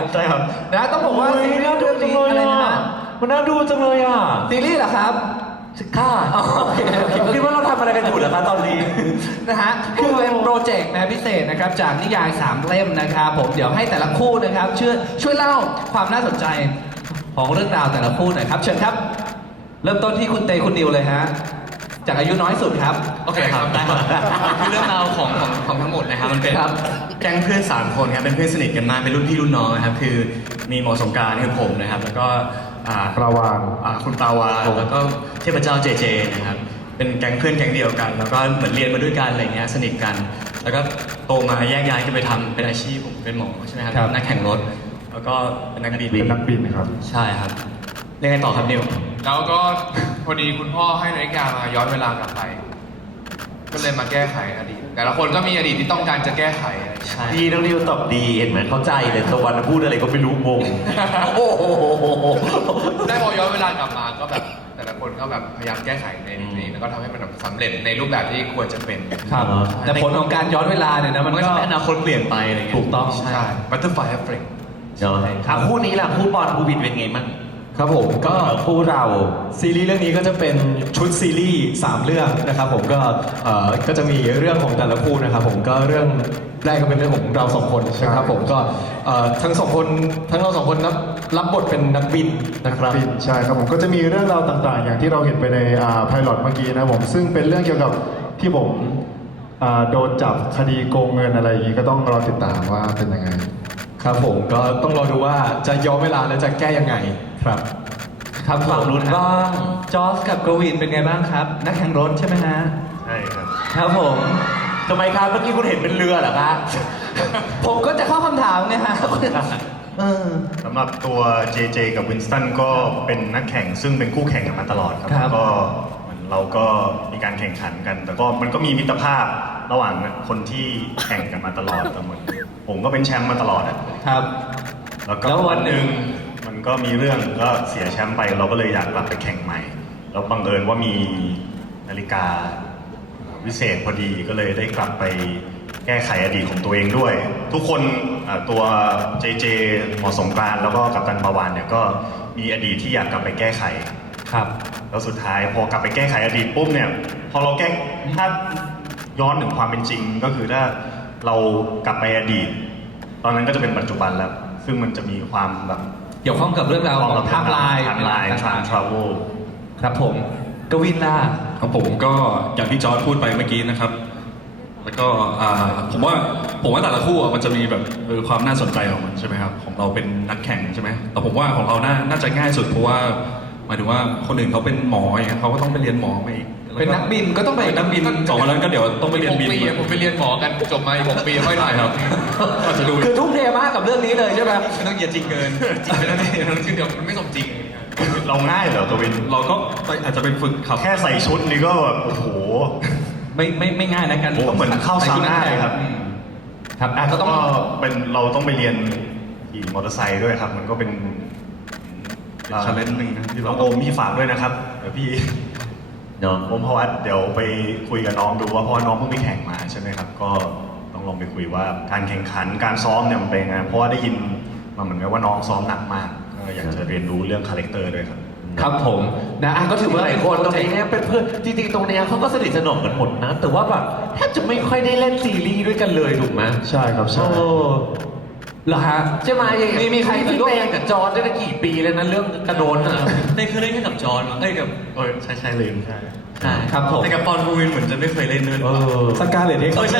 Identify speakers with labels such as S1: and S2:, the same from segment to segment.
S1: ใช่ครับ
S2: นะต้องบอกว่าซีรีส์เรื่องนี้อะไรนะ
S1: มันน่าดูจังเลยอ่ะ
S2: ซีรีส์เหรอครับ
S1: ค่ะ
S2: โอเค
S1: คิดว่าเราทำอะไรกันอยู่เหรอคะตอนนี้
S2: นะฮะคือเป็นโปรเจกต์นะพิเศษนะครับจากนิยาย3 เล่มนะครับผมเดี๋ยวให้แต่ละคู่นะครับช่วยเล่าความน่าสนใจของเรื่องราวแต่ละคู่หน่อยครับเชิญครับ เริ่มต้นที่คุณเตคุณนิวเลยฮะจากอายุน้อยสุดครับ
S3: โอเคครับได้ครับคือเรื่องราวของทั้งหมดนะครับมันเป็น
S2: ครับ
S3: แก๊งเพื่อน3 คนครับเป็นเพื่อนสนิทกันมากเป็นรุ่นพี่รุ่นน้องนะครับคือมีหมอสงกรานต์คือผมนะครับแล้วก็
S4: ปลาวาน
S3: คุณปลาวานแล้วก็เทพเจ้าเจเจนะครับเป็นแก๊งเพื่อนแก๊งเดียวกัน แล้วก็เหมือนเรียนมาด้วยกันอะไรเงี้ยสนิทกัน แล้วก็โตมาแยกย้ายกันไปทำเป็นอาชีพผมเป็นหมอใช่ไหมครับนักแข่งรถแล้วก็เป็นนักบิน
S4: เป็นนักบินครับ
S3: ใช่ครับเรียนไงต่อครับนิว
S5: แล้วก็พอดีคุณพ่อให้นาฬิกามาย้อนเวลากลับไป ก็เลยมาแก้ไขอดีตแต่ละคนก็มีอดีตที่ต้องการจะแก้ไขอะไรอย่างเงี้ย
S3: ใช่
S1: ดีน้องนิวตอบดีเห็นไหมเข้าใจเลยตะวันพูดอะไรก็ไม่รู้งงโอ้โห
S5: ได้พอย้อนเวลากลับมาก็แบบแต่ละคนก็แบบพยายามแก้ไขในนี้แล้วก็ทำให้มันแบบสำเร็จในรูปแบบที่ควรจะเป็น
S2: ครับแต่ผลของการย้อนเวลาเนี่ยนะ
S3: มั
S2: มัน น
S3: ก็
S2: ก็
S3: ทำให้อนาคตเปลี่ยนไปอะไรเงี้ย
S2: ถูกต้อง
S5: ใช่ Butterfly Effect
S1: เนาะคู่นี้ล่ะคู่บอลคู่บินเป็นไงมั่ง
S6: ครับผมก็
S1: คู่เรา
S6: ซีรีส์เรื่องนี้ก็จะเป็นชุดซีรีส์3 เรื่องนะครับผมก็จะมีเรื่องของแต่ละคู่นะครับผมก็เรื่องแรกก็เป็นเรื่องของเรา2 คนนะครับผมก็ทั้งเราสองคนรับบทเป็นนักบินนะครับ
S4: บินใช่ครับผมก็จะมีเรื่องราวต่างๆ อย่างที่เราเห็นไปในไพลอตเมื่อกี้นะครับผมซึ่งเป็นเรื่องเกี่ยวกับที่ผมโดนจับคดีโกงเงินอะไรอย่างนี้ก็ต้องรอติดตามว่าเป็นยังไง
S6: ครับผมก็ต้องรอดูว่าจะย้อนเวลาแล้วจะแก้ยังไงครับ
S2: ครับฝั่งนู้นบ้างจอร์จกับกวินเป็นไงบ้างครับ นักแข่งรถใช่ไหมฮะ
S1: ใช่ครับ
S2: ครับผม
S1: ทำไมครับเมื่อกี้คุณเห็นเป็นเรือเหรอคะ
S2: ผมก็จะเข้าคำถามไงฮะเออ
S7: สำหรับตัวเจเจกับวินสตันก็เป็นนักแข่งซึ่งเป็นคู่แข่งกันมาตลอดครับ
S2: ครับ
S7: ก็เหมือนเราก็มีการแข่งขันกัน แต่ก็มันก็มีมิตรภาพระหว่างคนที่แข่งกันมาตลอดแต่เหมือนผมก็เป็นแชมป์มาตลอดอะ
S2: ครับ
S7: แล้วก็
S2: แล้ววันหนึ่ง
S7: มันก็มีเรื่องก็เสียแชมป์ไปเราก็เลยอยากกลับไปแข่งใหม่ แล้วบังเอิญว่ามีนาฬิกาวิเศษพอดีก็เลยได้กลับไปแก้ไขอดีตของตัวเองด้วย ทุกคนตัวเจเจหมอสงกรานต์แล้วก็กัปตันปาวานเนี่ยก็มีอดีตที่อยากกลับไปแก้ไข
S2: ครับ
S7: แล้วสุดท้ายพอกลับไปแก้ไขอดีตปุ๊บเนี่ยพอเราถ้าย้อนถึงความเป็นจริงก็คือถ้าเรากลับไปอดีต ตอนนั้นก็จะเป็นปัจจุบันแล้ว ซึ่งมันจะมีความแบบ
S2: เกี่ยวข้องกับเรื่องราวของไทม์ไลน์
S7: ไทม์ไลน์ทรานทราเวล
S2: ครับผมกวินล่ะ
S8: ครับผมก็อย่างที่จอร์จพูดไปเมื่อกี้นะครับ แล้วก็ผมว่าแต่ละคู่มันจะมีแบบความน่าสนใจของมันใช่ไหมครับของเราเป็นนักแข่งใช่ไหมแต่ผมว่าของเราน่าจะง่ายสุดเพราะว่าหมายถึงว่าคนอื่นเขาเป็นหมออย่างเงี้ยเขาก็ต้องไปเรียนหมอมาอีก
S2: เป็นนักบินก็ต้องไป
S8: เป็นนักบิน2 วันแล้วก็เดี๋ยวต้องไปเรียนบิน
S5: 6 ปีผมไปเรียนหมอกันจบมาอีก6 ปีไม่ได้
S8: ครับก็จะดู
S2: คือทุ่มเทมากกับเรื่องนี้เลยใช่ไหม
S3: ไม่ต้องเหยียดจริงเกิน
S5: จริงไปแล้วนี่มันคือเดี๋ยวมันไม่สมจริง
S7: เราง่ายเหรอกวิน
S8: เราก็อาจจะเป็นฝึกขับ
S7: แค่ใส่ชุดนี่ก็แบบโอ้โห
S2: ไม่ง่ายนะกัน
S7: ก็เหมือนเข้าซาวน่าเลยครับ
S2: ครับก็
S7: ก็
S2: ต้อง
S7: เป็นเราต้องไปเรียนขี่มอเตอร์ไซค์ด้วยครับ มันก็เป็น
S8: ชาเลนจ์หนึ่งนะที่
S7: น้
S8: เรา
S7: องโอมพี่ฝากด้วยนะครับเดี๋ยวพี่
S1: เนาะ
S7: โอมพวัตเดี๋ยวไปคุยกับน้องดูว่าเพราะว่าน้องเพิ่งไปแข่งมาใช่ไหมครับ ก็ต้องลองไปคุยว่าการแข่งขันการซ้อมเนี่ยมันเป็นยังไงเพราะว่าได้ยินมาเหมือนกันว่าน้องซ้อมหนักมากก็อยากจะเรียนรู้เรื่องคาแรคเตอร์ด้วยครับ
S2: ครับผมนะก็ถือว่า
S1: หลายคนตรงนี้เนี่ยเป็นเพื่อนจริงๆตรงเนี้ยเขาก็สนิทสนมกันหมดนะ แต่ว่าแบบแทบจะไม่ค่อยได้เล่นซีรีส์ด้วยกันเลยถูกไหม
S4: ใช่ครับใช่
S1: โอ้
S2: เหรอฮะ
S1: ใช่ไหม
S2: มีใคร
S1: พี่
S2: ร่วม
S1: เตกับจอร์นได้ตั้งกี่ปีแล้วนะเรื่องกระโดนอะ
S3: ได้เคยเล่นแค่กับจอห์นมั้งกับ
S7: ใช่ลืมใช่
S3: ใช่
S2: ครับผม
S3: แต่กับปอนพูวินเหมือนจะไม่เคยเล่นด้วย
S6: สกาเลตเอ็กซ์
S3: ใช่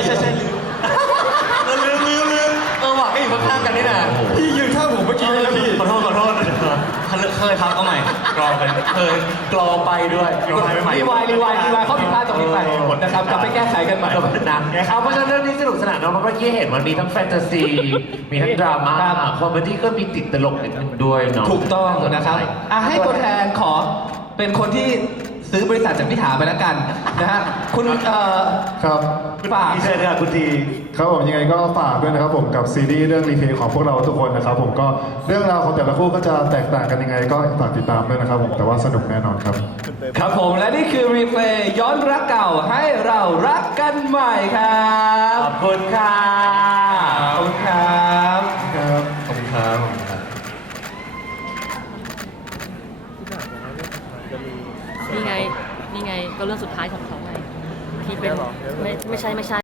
S3: ลืมว่ะก็อยู่ข้างๆกันนี่นะ
S6: พี่ยืนข้างผมเมื่อกี้เลยนะพี่
S3: ขอโทษเคยครับเอาใหม่กรองไปเคย
S1: กรอไปด้วย
S7: กรอไปใหม่
S2: รีวายข้อผิดพลาดตรงนี้ไปนะครับกลับไปแก้ไขกันใหม่
S1: นะเอาเพราะฉะนั้นเรื่องนี้สนุกสนานเนาะเพราะเมื่อกี้เห็นมันมีทั้งแฟนตาซี มีทั้งดราม่าคอมเมดี้ก็มีติดตลกนิดนึงด้วยเนาะ
S2: ถูกต้องนะครับให้ตัวแทนขอเป็นคนที่ซื้อบริษัทจากพิธาไปแล้วกันนะฮะคุณ
S4: ครับ
S2: ฝาก
S1: พี่เชิญค่ะคุณที
S4: ครับผมยังไงก็ฝากด้วยนะครับผมกับซีรีส์เรื่องรีเพย์ของพวกเราทุกคนนะครับผมก็เรื่องราวของแต่ละคู่ก็จะแตกต่างกันยังไงก็ฝากติดตามด้วยนะครับผมแต่ว่าสนุกแน่นอนครับ
S2: ครับผมและนี่คือรีเพลย์ย้อนรักเก่าให้เรารักกันใหม่ครับ
S1: ขอบคุณค่ะ
S2: ขอบคุณครับ
S4: ครับ
S8: ขอบคุณครับ
S9: นี่ไงก็เรื่องสุดท้ายของเขาไงที่เป็นไม่ใช่